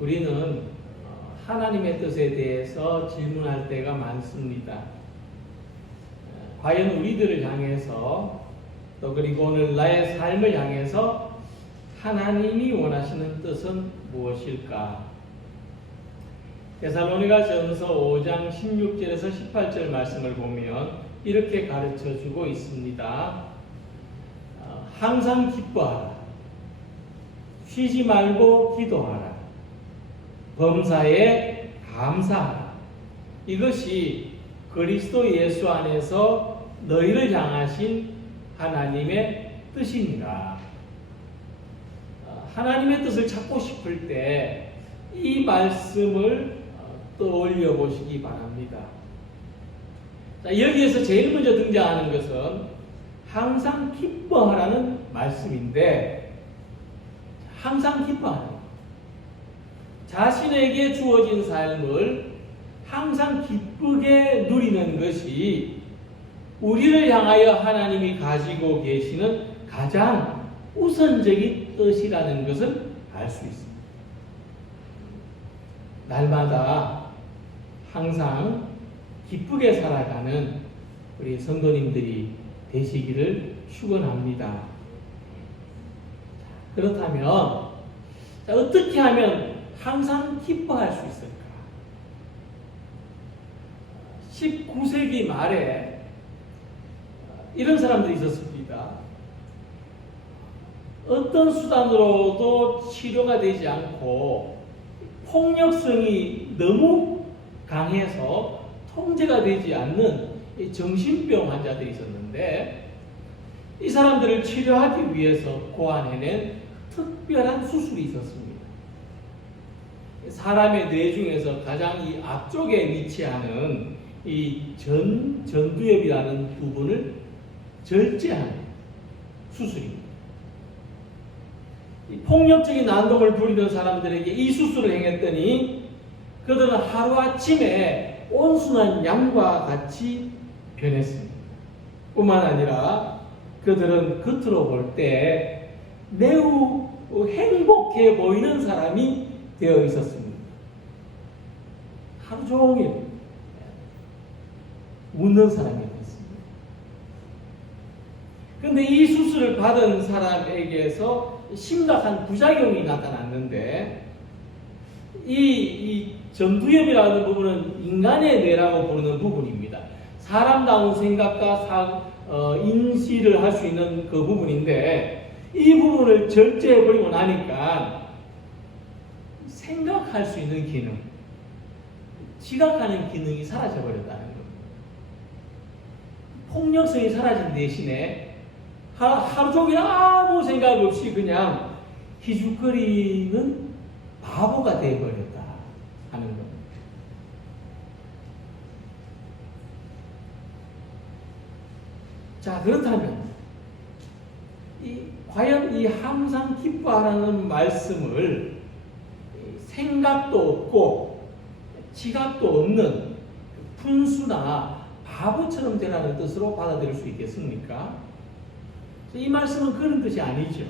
우리는 하나님의 뜻에 대해서 질문할 때가 많습니다. 과연 우리들을 향해서 또 그리고 오늘 나의 삶을 향해서 하나님이 원하시는 뜻은 무엇일까? 데살로니가전서 5장 16절에서 18절 말씀을 보면 이렇게 가르쳐 주고 있습니다. 항상 기뻐하라. 쉬지 말고 기도하라. 범사에 감사하라. 이것이 그리스도 예수 안에서 너희를 향하신 하나님의 뜻이니라. 하나님의 뜻을 찾고 싶을 때 이 말씀을 떠올려 보시기 바랍니다. 자, 여기에서 제일 먼저 등장하는 것은 항상 기뻐하라는 말씀인데, 항상 기뻐하라. 자신에게 주어진 삶을 항상 기쁘게 누리는 것이 우리를 향하여 하나님이 가지고 계시는 가장 우선적인 뜻이라는 것을 알 수 있습니다. 날마다 항상 기쁘게 살아가는 우리 성도님들이 되시기를 축원합니다. 그렇다면 어떻게 하면 항상 기뻐할 수 있을까? 19세기 말에 이런 사람들이 있었습니다. 어떤 수단으로도 치료가 되지 않고 폭력성이 너무 강해서 통제가 되지 않는 정신병 환자들이 있었는데, 이 사람들을 치료하기 위해서 고안해낸 특별한 수술이 있었습니다. 사람의 뇌 중에서 가장 이 앞쪽에 위치하는 이 전두엽이라는 부분을 절제하는 수술입니다. 이 폭력적인 난동을 부리는 사람들에게 이 수술을 행했더니 그들은 하루아침에 온순한 양과 같이 변했습니다. 뿐만 아니라 그들은 겉으로 볼 때 매우 행복해 보이는 사람이 되어 있었습니다. 하루 종일 웃는 사람이 됐습니다. 그런데 이 수술을 받은 사람에게서 심각한 부작용이 나타났는데, 이 전두엽이라는 부분은 인간의 뇌라고 부르는 부분입니다. 사람다운 생각과 인지를 할 수 있는 그 부분인데, 이 부분을 절제해버리고 나니까 생각할 수 있는 기능, 지각하는 기능이 사라져버렸다는 겁니다. 폭력성이 사라진 대신에 하루 종일 아무 생각 없이 그냥 희죽거리는 바보가 되어버렸다 하는 겁니다. 자, 그렇다면 과연 이 항상 기뻐하라는 말씀을 생각도 없고 지각도 없는 분수나 바보처럼 되라는 뜻으로 받아들일 수 있겠습니까? 이 말씀은 그런 뜻이 아니죠.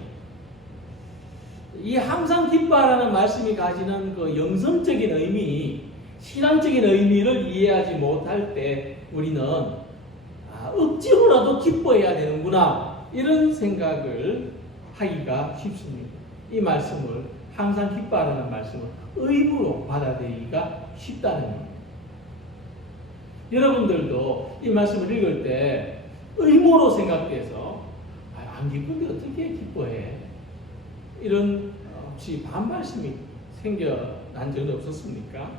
이 항상 기뻐하라는 말씀이 가지는 그 영성적인 의미, 신앙적인 의미를 이해하지 못할 때 우리는 억지로라도 기뻐해야 되는구나, 이런 생각을 하기가 쉽습니다. 이 말씀을, 항상 기뻐하라는 말씀을 의무로 받아들이기가 쉽다는 겁니다. 여러분들도 이 말씀을 읽을 때 의무로 생각돼서 안 기쁜데 어떻게 기뻐해? 이런 혹시 반발심이 생겨난 적은 없었습니까?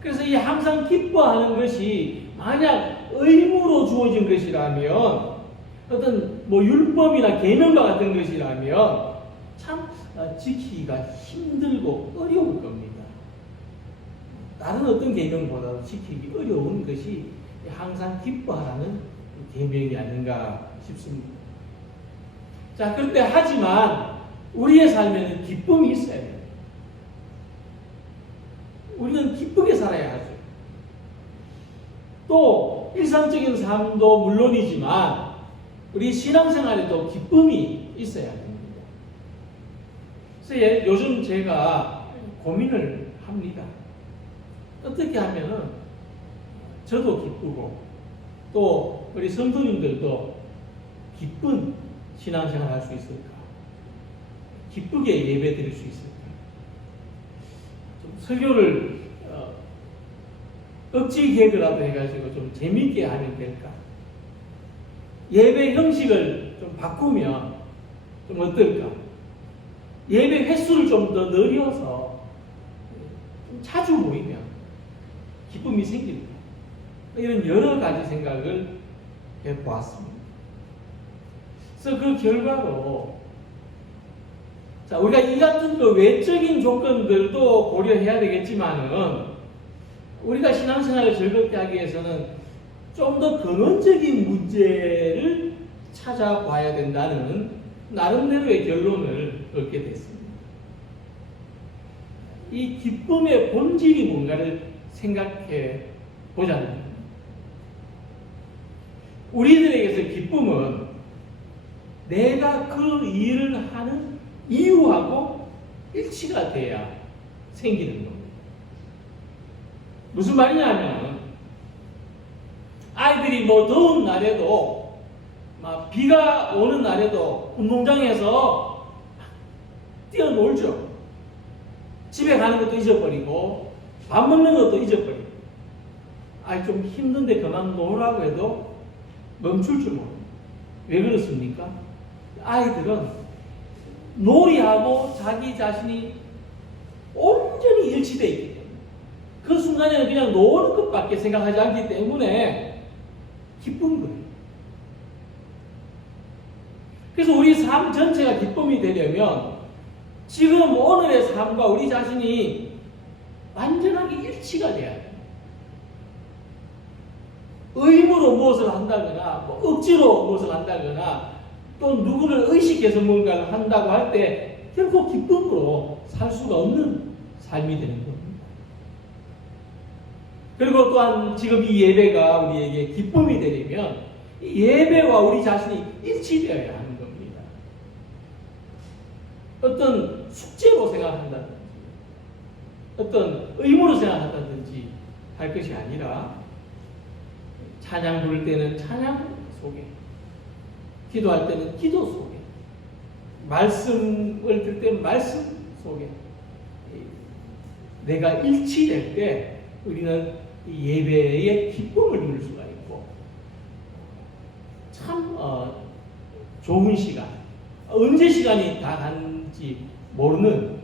그래서 이 항상 기뻐하는 것이 만약 의무로 주어진 것이라면, 어떤 율법이나 계명과 같은 것이라면 참 지키기가 힘들고 어려울 겁니다. 다른 어떤 계명보다도 지키기 어려운 것이 항상 기뻐하라는 계명이 아닌가 싶습니다. 자, 그런데 하지만 우리의 삶에는 기쁨이 있어야 돼요. 우리는 기쁘게 살아야 하죠. 또 일상적인 삶도 물론이지만 우리 신앙생활에도 기쁨이 있어야 됩니다. 그래서 요즘 제가 고민을 합니다. 어떻게 하면은 저도 기쁘고 또 우리 성도님들도 기쁜 신앙생활 할 수 있을까? 기쁘게 예배 드릴 수 있을까? 좀 설교를 억지 개그라도 해가지고 좀 재밌게 하면 될까? 예배 형식을 좀 바꾸면 좀 어떨까? 예배 횟수를 좀 더 늘려서 좀 자주 모이면 기쁨이 생길까? 이런 여러 가지 생각을 해보았습니다. 그래서 그 결과로 자, 우리가 이 같은 그 외적인 조건들도 고려해야 되겠지만은 우리가 신앙생활을 즐겁게 하기 위해서는 좀 더 근원적인 문제를 찾아봐야 된다는 나름대로의 결론을 얻게 됐습니다. 이 기쁨의 본질이 뭔가를 생각해 보자는 겁니다. 우리들에게서 기쁨은 내가 그 일을 하는 이유하고 일치가 돼야 생기는 겁니다. 무슨 말이냐면 아이들이 뭐 더운 날에도 막 비가 오는 날에도 운동장에서 뛰어놀죠. 집에 가는 것도 잊어버리고 밥 먹는 것도 잊어버리고 좀 힘든데 그만 놀라고 해도 멈출 줄 모릅니다. 왜 그렇습니까? 아이들은 놀이하고 자기 자신이 온전히 일치되어 있기 때문에 그 순간에는 그냥 노는 것밖에 생각하지 않기 때문에 기쁜 거예요. 그래서 우리 삶 전체가 기쁨이 되려면 지금 오늘의 삶과 우리 자신이 완전하게 일치가 돼야 돼요. 의무로 무엇을 한다거나 억지로 무엇을 한다거나 또 누구를 의식해서 뭔가를 한다고 할 때 결코 기쁨으로 살 수가 없는 삶이 되는 겁니다. 그리고 또한 지금 이 예배가 우리에게 기쁨이 되려면 이 예배와 우리 자신이 일치되어야 하는 겁니다. 어떤 숙제로 생각한다든지 어떤 의무로 생각한다든지 할 것이 아니라 찬양 부를 때는 찬양 속에, 기도할 때는 기도 속에, 말씀을 들 때는 말씀 속에 내가 일치될 때 우리는 이 예배의 기쁨을 누릴 수가 있고 참 좋은 시간, 언제 시간이 다 갔는지 모르는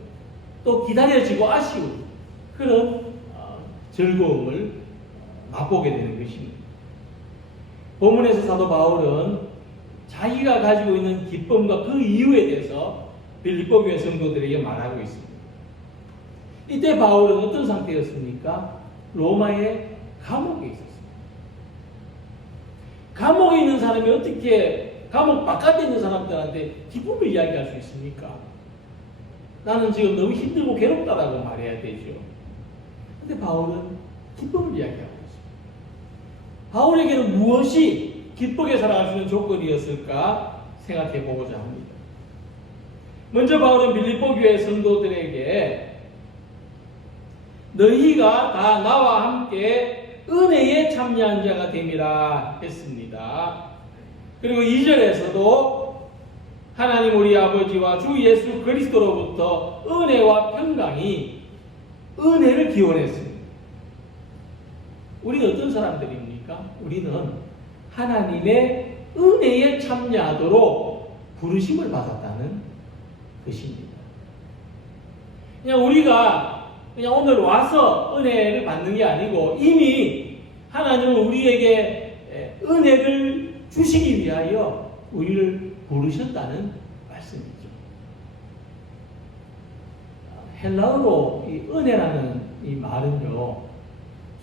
또 기다려지고 아쉬운 그런 즐거움을 맛보게 되는 것입니다. 본문에서 사도 바울은 자기가 가지고 있는 기쁨과 그 이유에 대해서 빌립보 교회 성도들에게 말하고 있습니다. 이때 바울은 어떤 상태였습니까? 로마의 감옥에 있었습니다. 감옥에 있는 사람이 어떻게 감옥 바깥에 있는 사람들한테 기쁨을 이야기할 수 있습니까? 나는 지금 너무 힘들고 괴롭다라고 말해야 되죠. 근데 바울은 기쁨을 이야기하고 있습니다. 바울에게는 무엇이 기쁘게 살아갈 수 있는 조건이었을까 생각해 보고자 합니다. 먼저 바울은 빌립보 교회 성도들에게 너희가 다 나와 함께 은혜에 참여한 자가 됨이라 했습니다. 그리고 2절에서도 하나님 우리 아버지와 주 예수 그리스도로부터 은혜와 평강이 은혜를 기원했습니다. 우리는 어떤 사람들입니까? 우리는 하나님의 은혜에 참여하도록 부르심을 받았다는 것입니다. 그냥 우리가 그냥 오늘 와서 은혜를 받는 게 아니고 이미 하나님은 우리에게 은혜를 주시기 위하여 우리를 부르셨다는 말씀이죠. 헬라어로 이 은혜라는 이 말은요,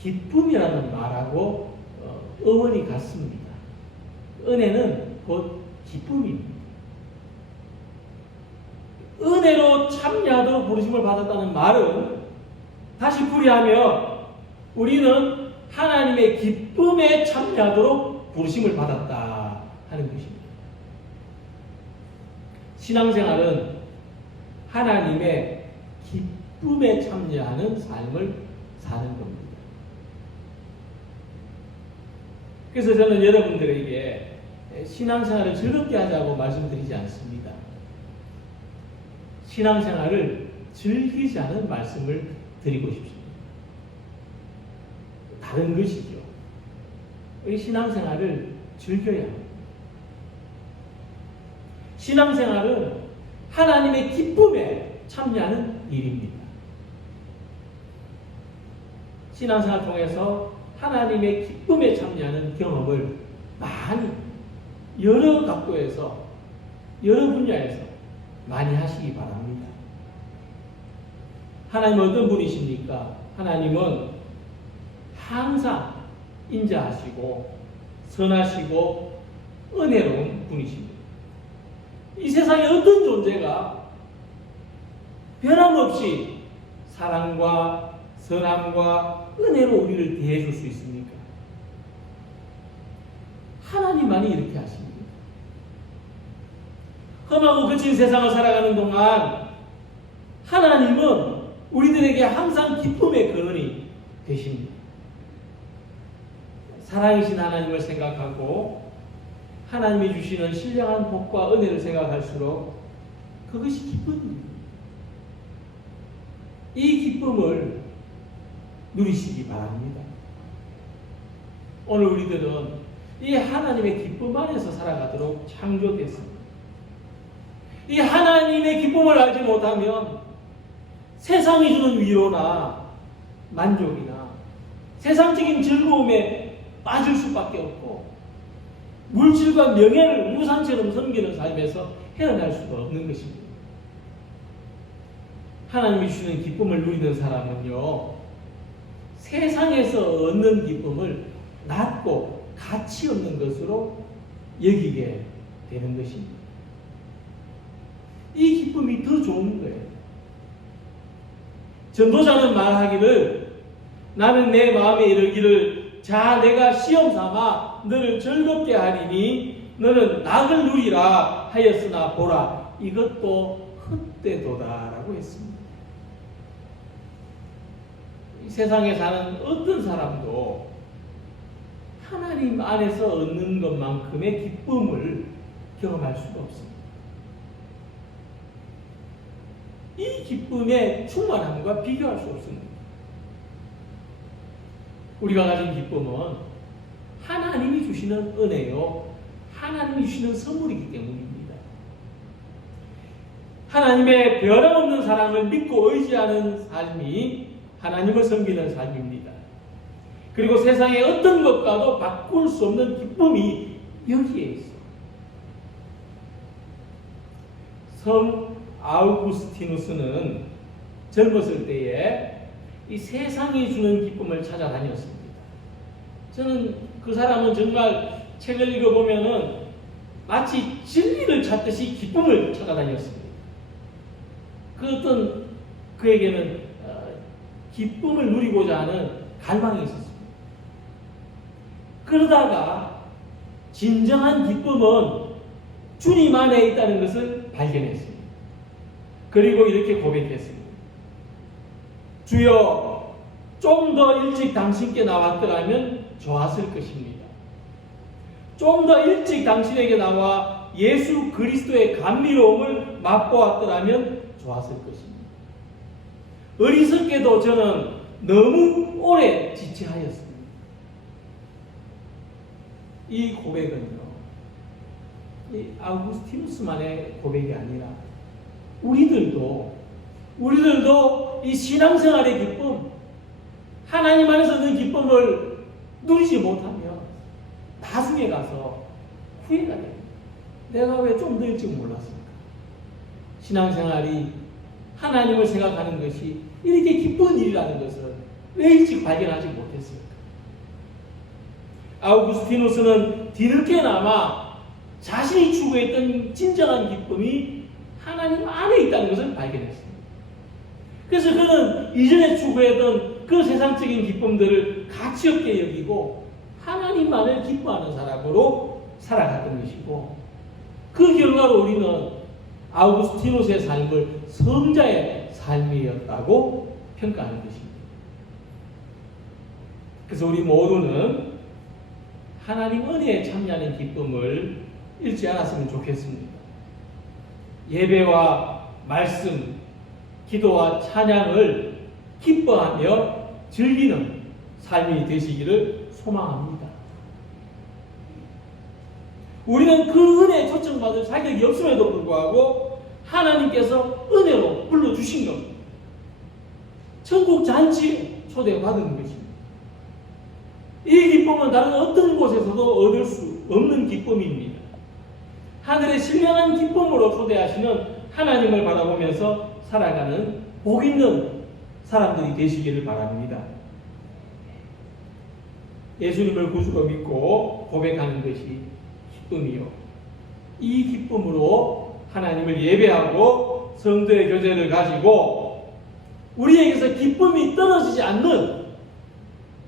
기쁨이라는 말하고 어원이 같습니다. 은혜는 곧 기쁨입니다. 은혜로 참여하도록 부르심을 받았다는 말은 다시 풀이하면 우리는 하나님의 기쁨에 참여하도록 부르심을 받았다 하는 것입니다. 신앙생활은 하나님의 기쁨에 참여하는 삶을 사는 겁니다. 그래서 저는 여러분들에게 신앙생활을 즐겁게 하자고 말씀드리지 않습니다. 신앙생활을 즐기자는 말씀을 드리고 싶습니다. 다른 것이죠. 우리 신앙생활을 즐겨야 합니다. 신앙생활은 하나님의 기쁨에 참여하는 일입니다. 신앙생활을 통해서 하나님의 기쁨에 참여하는 경험을 많이 여러 각도에서 여러 분야에서 많이 하시기 바랍니다. 하나님은 어떤 분이십니까? 하나님은 항상 인자하시고 선하시고 은혜로운 분이십니다. 이 세상에 어떤 존재가 변함없이 사랑과 선함과 은혜로 우리를 대해줄 수 있습니까? 하나님만이 이렇게 하십니다. 험하고 거친 세상을 살아가는 동안 하나님은 우리들에게 항상 기쁨의 근원이 되십니다. 사랑이신 하나님을 생각하고 하나님이 주시는 신령한 복과 은혜를 생각할수록 그것이 기쁨입니다. 이 기쁨을 누리시기 바랍니다. 오늘 우리들은 이 하나님의 기쁨 안에서 살아가도록 창조됐습니다. 이 하나님의 기쁨을 알지 못하면 세상이 주는 위로나 만족이나 세상적인 즐거움에 빠질 수밖에 없고 물질과 명예를 우상처럼 섬기는 삶에서 헤어날 수가 없는 것입니다. 하나님이 주시는 기쁨을 누리는 사람은요, 세상에서 얻는 기쁨을 낮고 가치 없는 것으로 여기게 되는 것입니다. 이 기쁨이 더 좋은 거예요. 전도자는 말하기를 나는 내 마음에 이르기를 자 내가 시험 삼아 너를 즐겁게 하리니 너는 낙을 누리라 하였으나 보라 이것도 헛되도다라고 했습니다. 이 세상에 사는 어떤 사람도 하나님 안에서 얻는 것만큼의 기쁨을 경험할 수가 없습니다. 이 기쁨의 충만함과 비교할 수 없습니다. 우리가 가진 기쁨은 하나님이 주시는 은혜요, 하나님이 주시는 선물이기 때문입니다. 하나님의 변함없는 사랑을 믿고 의지하는 삶이 하나님을 섬기는 삶입니다. 그리고 세상의 어떤 것과도 바꿀 수 없는 기쁨이 여기에 있어요. 성 아우구스티누스는 젊었을 때에 이 세상이 주는 기쁨을 찾아다녔습니다. 저는 그 사람은 정말 책을 읽어보면은 마치 진리를 찾듯이 기쁨을 찾아다녔습니다. 그 어떤 그에게는 기쁨을 누리고자 하는 갈망이 있었습니다. 그러다가 진정한 기쁨은 주님 안에 있다는 것을 발견했습니다. 그리고 이렇게 고백했습니다. 주여, 좀 더 일찍 당신께 나왔더라면 좋았을 것입니다. 좀 더 일찍 당신에게 나와 예수 그리스도의 감미로움을 맛보았더라면 좋았을 것입니다. 어리석게도 저는 너무 오래 지체하였습니다. 이 고백은요, 이 아우구스티누스만의 고백이 아니라 우리들도 이 신앙생활의 기쁨, 하나님 안에서 얻는 기쁨을 누리지 못하면 나중에 가서 후회가 됩니다. 내가 왜 좀 더 일찍 몰랐을까? 신앙생활이 하나님을 생각하는 것이 이렇게 기쁜 일이라는 것을 왜 일찍 발견하지 못했을까? 아우구스티누스는 뒤늦게나마 자신이 추구했던 진정한 기쁨이 하나님 안에 있다는 것을 발견했습니다. 그래서 그는 이전에 추구했던 그 세상적인 기쁨들을 가치없게 여기고 하나님만을 기뻐하는 사람으로 살아갔던 것이고, 그 결과로 우리는 아우구스티누스의 삶을 성자의 삶이었다고 평가하는 것입니다. 그래서 우리 모두는 하나님 은혜에 참여하는 기쁨을 잃지 않았으면 좋겠습니다. 예배와 말씀, 기도와 찬양을 기뻐하며 즐기는 삶이 되시기를 소망합니다. 우리는 그 은혜에 초청받을 자격이 없음에도 불구하고 하나님께서 은혜로 불러주신 겁니다. 천국 잔치에 초대받은 것입니다. 이 기쁨은 다른 어떤 곳에서도 얻을 수 없는 기쁨입니다. 하늘의 신령한 기쁨으로 초대하시는 하나님을 바라보면서 살아가는 복 있는 사람들이 되시기를 바랍니다. 예수님을 구주로 믿고 고백하는 것이 기쁨이요. 이 기쁨으로 하나님을 예배하고 성도의 교제를 가지고 우리에게서 기쁨이 떨어지지 않는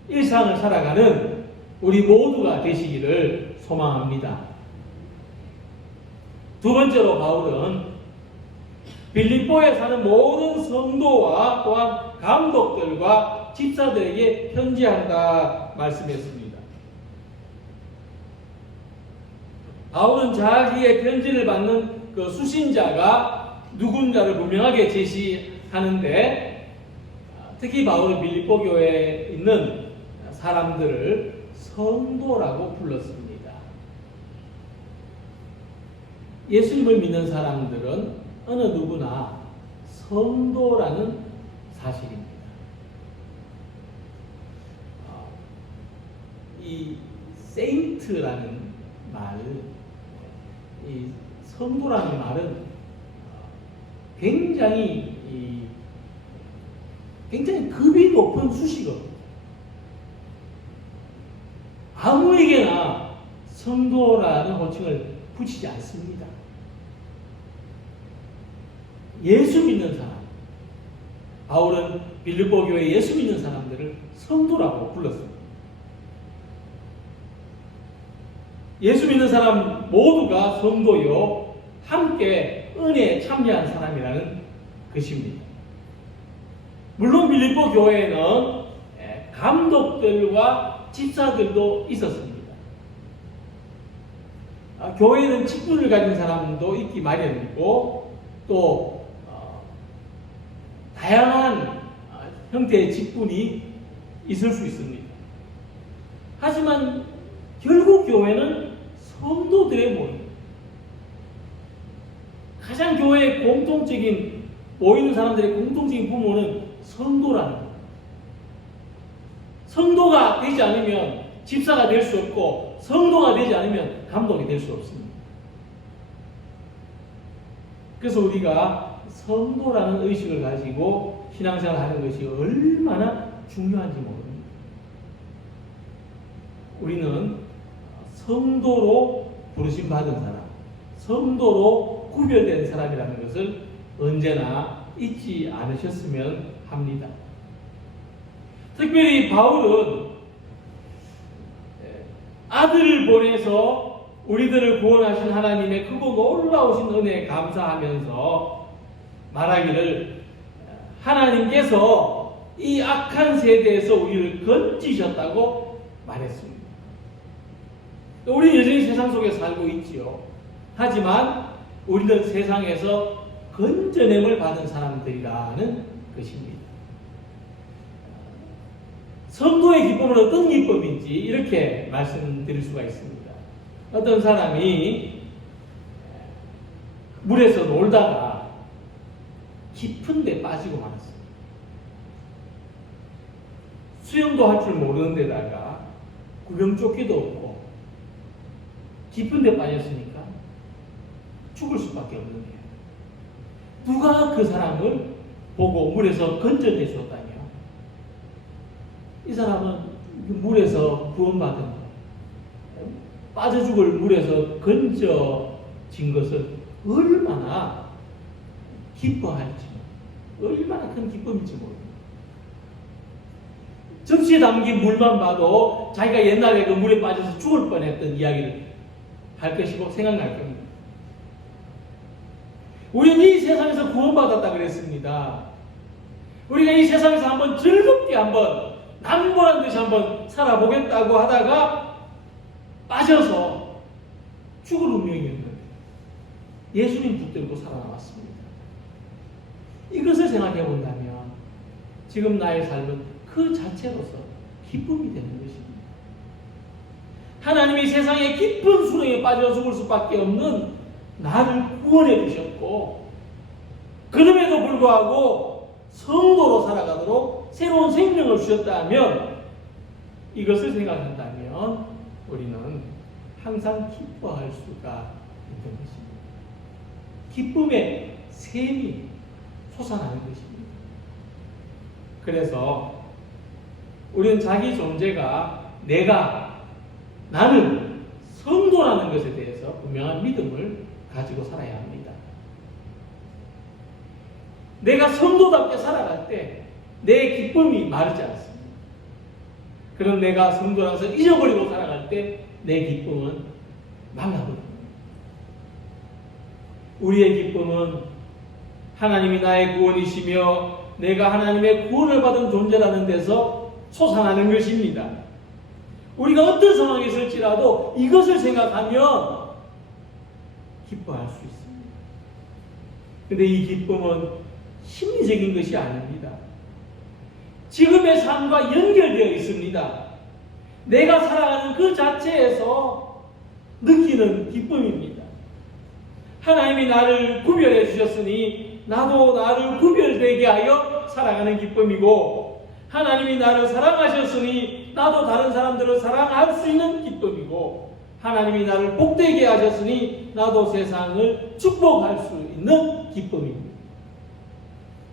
일상을 살아가는 우리 모두가 되시기를 소망합니다. 두 번째로 바울은 빌립보에 사는 모든 성도와 또한 감독들과 집사들에게 편지한다 말씀했습니다. 바울은 자기의 편지를 받는 그 수신자가 누군가를 분명하게 제시하는데, 특히 바울은 빌립보 교회에 있는 사람들을 성도라고 불렀습니다. 예수님을 믿는 사람들은 어느 누구나 성도라는 사실입니다. 이 세인트라는 말, 이 성도라는 말은 굉장히 급이 높은 수식어입니다. 아무에게나 성도라는 호칭을 붙이지 않습니다. 예수 믿는 사람, 바울은 빌립보 교회 예수 믿는 사람들을 성도라고 불렀습니다. 예수 믿는 사람 모두가 성도요, 함께 은혜에 참여한 사람이라는 것입니다. 물론 빌립보 교회에는 감독들과 집사들도 있었습니다. 교회는 직분을 가진 사람도 있기 마련이고 또 다양한 형태의 직분이 있을 수 있습니다. 하지만 결국 교회는 성도들의 모임, 가장 교회의 공통적인 모이는 사람들의 공통적인 부모는 성도라는 겁니다. 성도가 되지 않으면 집사가 될 수 없고 성도가 되지 않으면 감독이 될 수 없습니다. 그래서 우리가 성도라는 의식을 가지고 신앙생활을 하는 것이 얼마나 중요한지 모릅니다. 우리는 성도로 부르심받은 사람, 성도로 구별된 사람이라는 것을 언제나 잊지 않으셨으면 합니다. 특별히 바울은 아들을 보내서 우리들을 구원하신 하나님의 크고 놀라우신 은혜에 감사하면서 말하기를, 하나님께서 이 악한 세대에서 우리를 건지셨다고 말했습니다. 우리는 여전히 세상 속에 살고 있지요. 하지만 우리는 세상에서 건져냄을 받은 사람들이라는 것입니다. 성도의 기쁨은 어떤 기쁨인지 이렇게 말씀드릴 수가 있습니다. 어떤 사람이 물에서 놀다가 깊은 데 빠지고 말았습니다. 수영도 할 줄 모르는 데다가 구명조끼도 없고 깊은 데 빠졌으니까 죽을 수밖에 없는 거예요. 누가 그 사람을 보고 물에서 건져내 줬다며? 이 사람은 물에서 구원받은 것, 빠져 죽을 물에서 건져진 것을 얼마나 기뻐할지, 얼마나 큰 기쁨인지 모릅니다. 접시에 담긴 물만 봐도 자기가 옛날에 그 물에 빠져서 죽을 뻔했던 이야기를 할 것이고 생각날 겁니다. 우리는 이 세상에서 구원받았다 그랬습니다. 우리가 이 세상에서 한번 즐겁게 한번 남보란 듯이 한번 살아보겠다고 하다가 빠져서 죽을 운명이었는데 예수님 붙들고 살아남았습니다. 이것을 생각해 본다면 지금 나의 삶은 그 자체로서 기쁨이 되는 것입니다. 하나님이 세상의 깊은 수렁에 빠져 죽을 수밖에 없는 나를 구원해 주셨고, 그럼에도 불구하고 성도로 살아가도록 새로운 생명을 주셨다면, 이것을 생각한다면 우리는 항상 기뻐할 수가 있는 것입니다. 기쁨의 샘이 솟아나는 것입니다. 그래서 우리는 자기 존재가 나는 성도라는 것에 대해서 분명한 믿음을 가지고 살아야 합니다. 내가 성도답게 살아갈 때 내 기쁨이 마르지 않습니다. 그럼 내가 성도라서 잊어버리고 살아갈 때 내 기쁨은 말라버립니다. 우리의 기쁨은 하나님이 나의 구원이시며 내가 하나님의 구원을 받은 존재라는 데서 솟아나는 것입니다. 우리가 어떤 상황에 있을지라도 이것을 생각하면 기뻐할 수 있습니다. 그런데 이 기쁨은 심리적인 것이 아닙니다. 지금의 삶과 연결되어 있습니다. 내가 살아가는 그 자체에서 느끼는 기쁨입니다. 하나님이 나를 구별해 주셨으니 나도 나를 구별되게 하여 살아가는 기쁨이고, 하나님이 나를 사랑하셨으니 나도 다른 사람들을 사랑할 수 있는 기쁨이고, 하나님이 나를 복되게 하셨으니 나도 세상을 축복할 수 있는 기쁨입니다.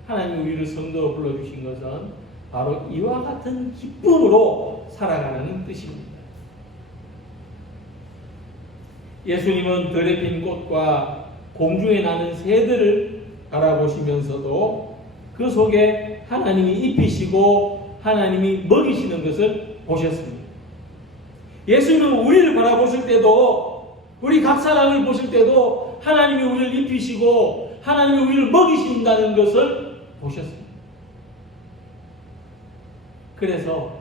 하나님이 우리를 성도로 불러주신 것은 바로 이와 같은 기쁨으로 살아가는 뜻입니다. 예수님은 들에 핀 꽃과 공중에 나는 새들을 바라보시면서도 그 속에 하나님이 입히시고 하나님이 먹이시는 것을 보셨습니다. 예수님은 우리를 바라보실 때도, 우리 각 사람을 보실 때도 하나님이 우리를 입히시고 하나님이 우리를 먹이신다는 것을 보셨습니다. 그래서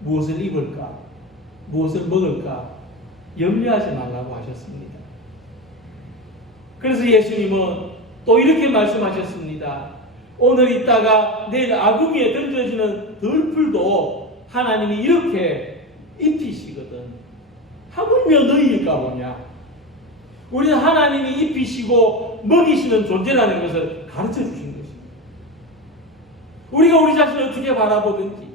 무엇을 입을까, 무엇을 먹을까 염려하지 말라고 하셨습니다. 그래서 예수님은 또 이렇게 말씀하셨습니다. 오늘 있다가 내일 아궁이에 던져지는 들풀도 하나님이 이렇게 입히시거든. 하물며 너희일까 보냐. 우리는 하나님이 입히시고 먹이시는 존재라는 것을 가르쳐 주신 것입니다. 우리가 우리 자신을 어떻게 바라보든지,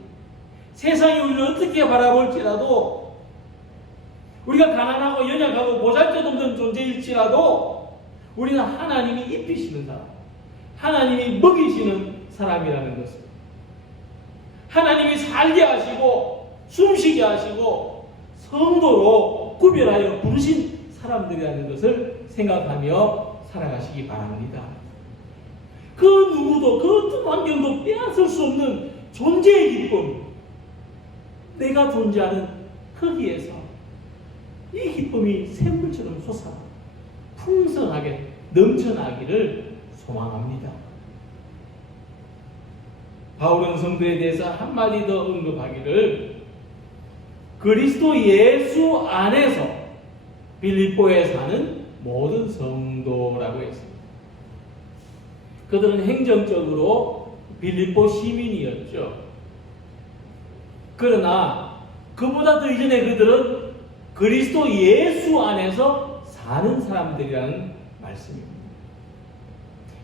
세상이 우리를 어떻게 바라볼지라도, 우리가 가난하고 연약하고 보잘것없는 존재일지라도 우리는 하나님이 입히시는 사람, 하나님이 먹이시는 사람이라는 것을, 하나님이 살게 하시고 숨쉬게 하시고 성도로 구별하여 부르신 사람들이라는 것을 생각하며 살아가시기 바랍니다. 그 누구도 그 어떤 환경도 빼앗을 수 없는 존재의 기쁨, 내가 존재하는 거기에서 이 기쁨이 샘물처럼 솟아 풍성하게 넘쳐나기를 소망합니다. 바울은 성도에 대해서 한마디 더 언급하기를, 그리스도 예수 안에서 빌립보에 사는 모든 성도라고 했습니다. 그들은 행정적으로 빌립보 시민이었죠. 그러나 그보다 더 이전에 그들은 그리스도 예수 안에서 사는 사람들이라는 말씀입니다.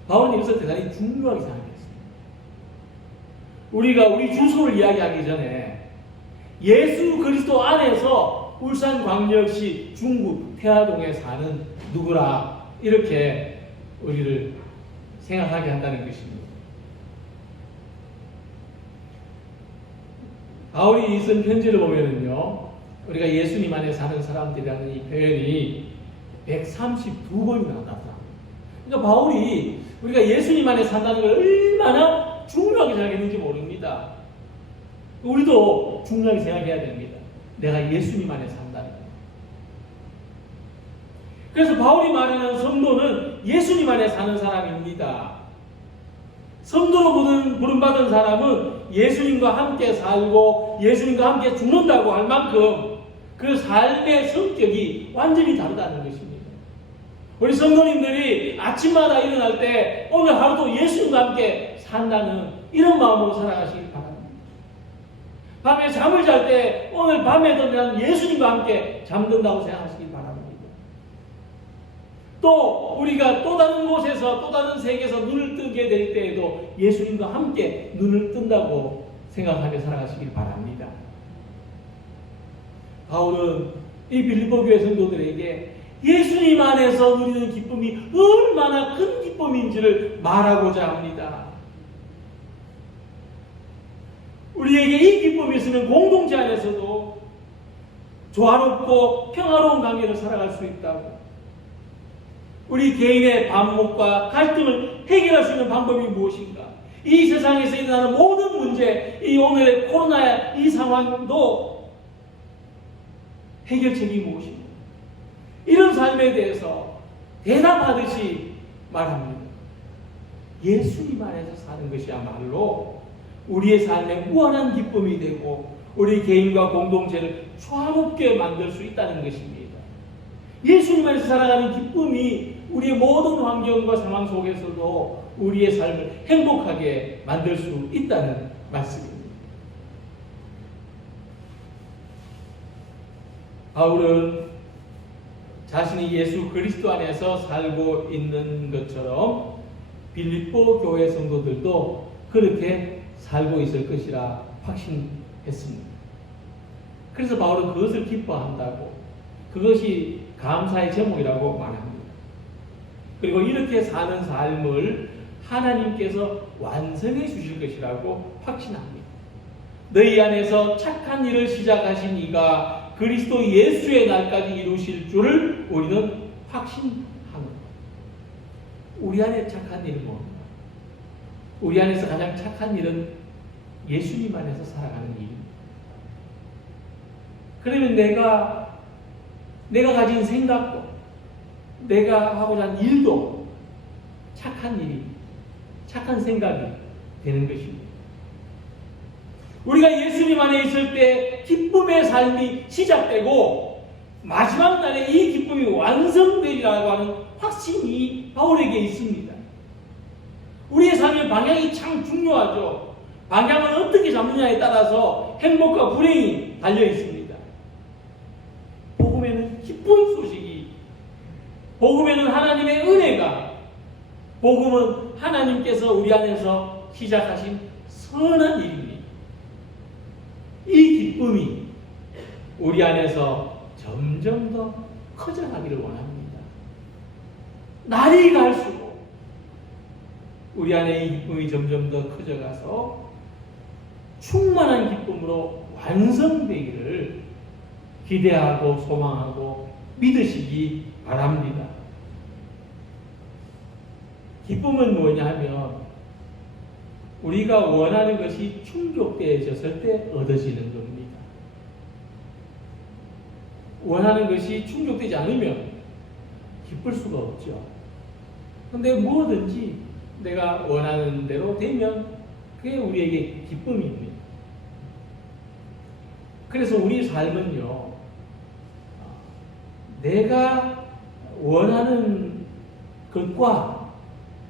바울은 여기서 대단히 중요하게 생각했습니다. 우리가 우리 주소를 이야기하기 전에 예수 그리스도 안에서 울산광역시 중구 태화동에 사는 누구라, 이렇게 우리를 생각하게 한다는 것입니다. 바울이 쓴 편지를 보면은요, 우리가 예수님 안에 사는 사람들이라는 이 표현이 132번이나 나타납니다. 그러니까 바울이 우리가 예수님 안에 산다는 걸 얼마나 중요하게 생각했는지 모릅니다. 우리도 중요하게 생각해야 됩니다. 내가 예수님 안에 산다는 것. 그래서 바울이 말하는 성도는 예수님 안에 사는 사람입니다. 성도로 부름받은 사람은 예수님과 함께 살고 예수님과 함께 죽는다고 할 만큼 그 삶의 성격이 완전히 다르다는 것입니다. 우리 성도님들이 아침마다 일어날 때 오늘 하루도 예수님과 함께 산다는 이런 마음으로 살아가시길 바랍니다. 밤에 잠을 잘 때 오늘 밤에도 난 예수님과 함께 잠든다고 생각하시길 바랍니다. 또 우리가 또 다른 곳에서 또 다른 세계에서 눈을 뜨게 될 때에도 예수님과 함께 눈을 뜬다고 생각하며 살아가시길 바랍니다. 바울은 이 빌립보 교회 성도들에게 예수님 안에서 누리는 기쁨이 얼마나 큰 기쁨인지를 말하고자 합니다. 우리에게 이 기쁨이 있으면 공동체 안에서도 조화롭고 평화로운 관계를 살아갈 수 있다고. 우리 개인의 반목과 갈등을 해결할 수 있는 방법이 무엇인가? 이 세상에서 일어나는 모든 문제, 이 오늘의 코로나의 이 상황도 해결책이 무엇인가? 이런 삶에 대해서 대답하듯이 말합니다. 예수님 안에서 사는 것이야말로 우리의 삶에 무한한 기쁨이 되고 우리 개인과 공동체를 조화롭게 만들 수 있다는 것입니다. 예수님 안에서 살아가는 기쁨이 우리의 모든 환경과 상황 속에서도 우리의 삶을 행복하게 만들 수 있다는 말씀입니다. 바울은 자신이 예수 그리스도 안에서 살고 있는 것처럼 빌립보 교회 성도들도 그렇게 살고 있을 것이라 확신했습니다. 그래서 바울은 그것을 기뻐한다고, 그것이 감사의 제목이라고 말합니다. 그리고 이렇게 사는 삶을 하나님께서 완성해 주실 것이라고 확신합니다. 너희 안에서 착한 일을 시작하신 이가 그리스도 예수의 날까지 이루실 줄을 우리는 확신합니다. 우리 안에 착한 일은 뭡니까? 우리 안에서 가장 착한 일은 예수님 안에서 살아가는 일입니다. 그러면 내가 가진 생각도, 내가 하고자 하는 일도 착한 일이, 착한 생각이 되는 것입니다. 우리가 예수님 안에 있을 때 기쁨의 삶이 시작되고 마지막 날에 이 기쁨이 완성되리라고 하는 확신이 바울에게 있습니다. 우리의 삶의 방향이 참 중요하죠. 방향을 어떻게 잡느냐에 따라서 행복과 불행이 달려 있습니다. 복음에는 기쁜 소식이, 복음에는 하나님의 은혜가, 복음은 하나님께서 우리 안에서 시작하신 선한 일입니다. 이 기쁨이 우리 안에서 점점 더 커져가기를 원합니다. 날이 갈수록 우리 안에 이 기쁨이 점점 더 커져가서 충만한 기쁨으로 완성되기를 기대하고 소망하고 믿으시기 바랍니다. 기쁨은 뭐냐 하면 우리가 원하는 것이 충족되어졌을 때 얻어지는 겁니다. 원하는 것이 충족되지 않으면 기쁠 수가 없죠. 그런데 뭐든지 내가 원하는 대로 되면 그게 우리에게 기쁨입니다. 그래서 우리 삶은요, 내가 원하는 것과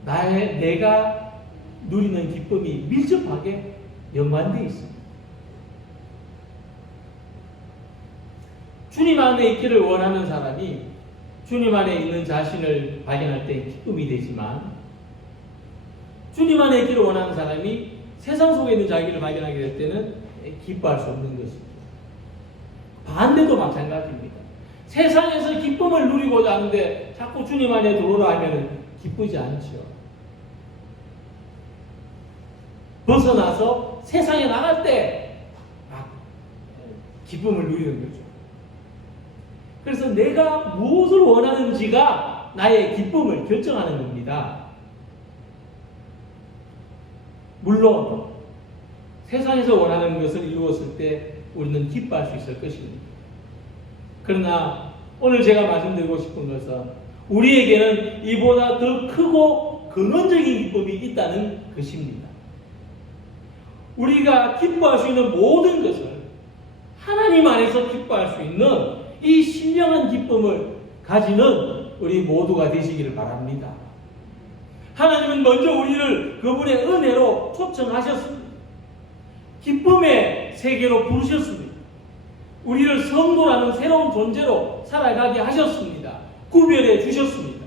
내가 누리는 기쁨이 밀접하게 연관되어 있습니다. 주님 안에 있기를 원하는 사람이 주님 안에 있는 자신을 발견할 때 기쁨이 되지만, 주님 안에 있기를 원하는 사람이 세상 속에 있는 자기를 발견하게 될 때는 기뻐할 수 없는 것입니다. 반대도 마찬가지입니다. 세상에서 기쁨을 누리고자 하는데 자꾸 주님 안에 들어오라 하면 기쁘지 않죠. 벗어나서 세상에 나갈 때 막 기쁨을 누리는 거죠. 그래서 내가 무엇을 원하는지가 나의 기쁨을 결정하는 겁니다. 물론 세상에서 원하는 것을 이루었을 때 우리는 기뻐할 수 있을 것입니다. 그러나 오늘 제가 말씀드리고 싶은 것은 우리에게는 이보다 더 크고 근원적인 기쁨이 있다는 것입니다. 우리가 기뻐할 수 있는 모든 것을 하나님 안에서 기뻐할 수 있는 이 신령한 기쁨을 가지는 우리 모두가 되시기를 바랍니다. 하나님은 먼저 우리를 그분의 은혜로 초청하셨습니다. 기쁨의 세계로 부르셨습니다. 우리를 성도라는 새로운 존재로 살아가게 하셨습니다. 구별해 주셨습니다.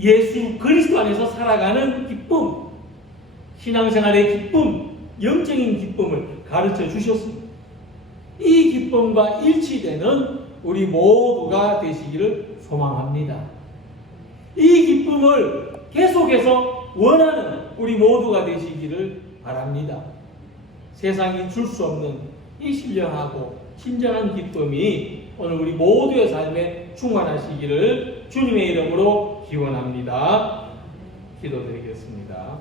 예수 그리스도 안에서 살아가는 기쁨, 신앙생활의 기쁨, 영적인 기쁨을 가르쳐 주셨습니다. 이 기쁨과 일치되는 우리 모두가 되시기를 소망합니다. 이 기쁨을 계속해서 원하는 우리 모두가 되시기를 바랍니다. 세상이 줄 수 없는 이 신령하고 진정한 기쁨이 오늘 우리 모두의 삶에 충만하시기를 주님의 이름으로 기원합니다. 기도드리겠습니다.